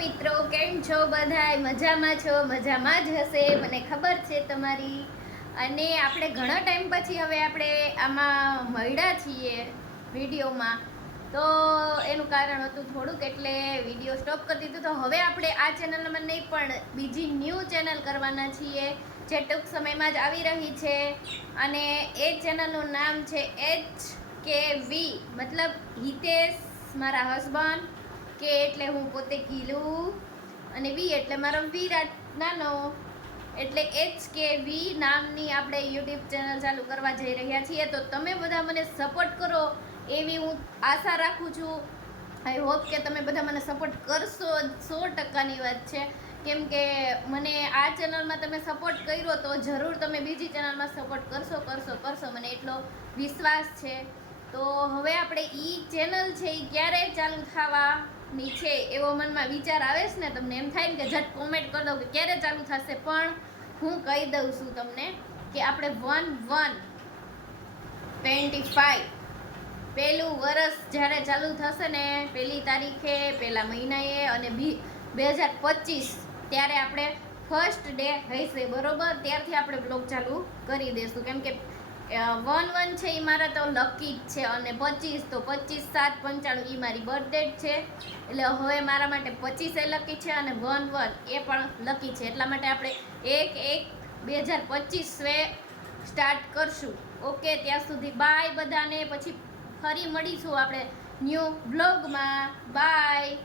મિત્રો, કેમ છો બધાય? મજામાં છો? મજામાં જ હશે, મને ખબર છે તમારી. અને આપણે ઘણા ટાઈમ પછી હવે આપણે આમાં મળ્યા છીએ વિડીયોમાં. તો એનું કારણ હતું થોડુંક એટલે વીડિયો સ્ટોપ કરી દીધું. તો હવે આપણે આ ચેનલમાં નહીં, પણ બીજી ન્યૂ ચેનલ કરવાના છીએ, જે ટૂંક સમયમાં જ આવી રહી છે. અને એ ચેનલનું નામ છે એચ કે વી, મતલબ હિતેશ, મારા હસબન્ડ કે એટલે હું પોતે કીલું અને વી એટલે મારો વિરાટ નાનો. એટલે એચ કે વી નામની આપણે યુટ્યુબ ચેનલ ચાલુ કરવા જઈ રહ્યા છીએ. તો તમે બધા મને સપોર્ટ કરો એવી હું આશા રાખું છું. આઈ હોપ કે તમે બધા મને સપોર્ટ કરશો સો ટકાની વાત છે. કેમ કે મને આ ચેનલમાં તમે સપોર્ટ કર્યો તો જરૂર તમે બીજી ચેનલમાં સપોર્ટ કરશો કરશો કરશો. મને એટલો વિશ્વાસ છે. તો હવે આપણે ઈ ચેનલ છે એ ક્યારે ચાલુ થવાની છે એવો મનમાં વિચાર આવે છે ને, તમને એમ થાય ને કે ઝટ કોમેન્ટ કરી દઉં કે ક્યારે ચાલુ થશે, પણ હું કહી દઉં છું તમને કે આપણે વન વન ટ્વેન્ટી ફાઈવ પહેલું વરસ જ્યારે ચાલુ થશે ને પહેલી તારીખે પહેલા મહિનાએ અને બી બે હજાર પચીસ ત્યારે આપણે ફર્સ્ટ ડે હશે, બરોબર? ત્યારથી આપણે બ્લોગ ચાલુ કરી દઈશું કેમ કે વન વન છે એ મારા તો લકી જ છે, અને પચીસ તો પચીસ સાત પંચાણું એ મારી બર્થડેટ છે. એટલે હવે મારા માટે પચીસે લકી છે અને વન વન એ પણ લકી છે. એટલા માટે આપણે એક એક બે હજાર પચીસે સ્ટાર્ટ કરશું. ઓકે ત્યાં સુધી બાય બધાને. પછી ફરી મળીશું આપણે ન્યૂ બ્લોગમાં બાય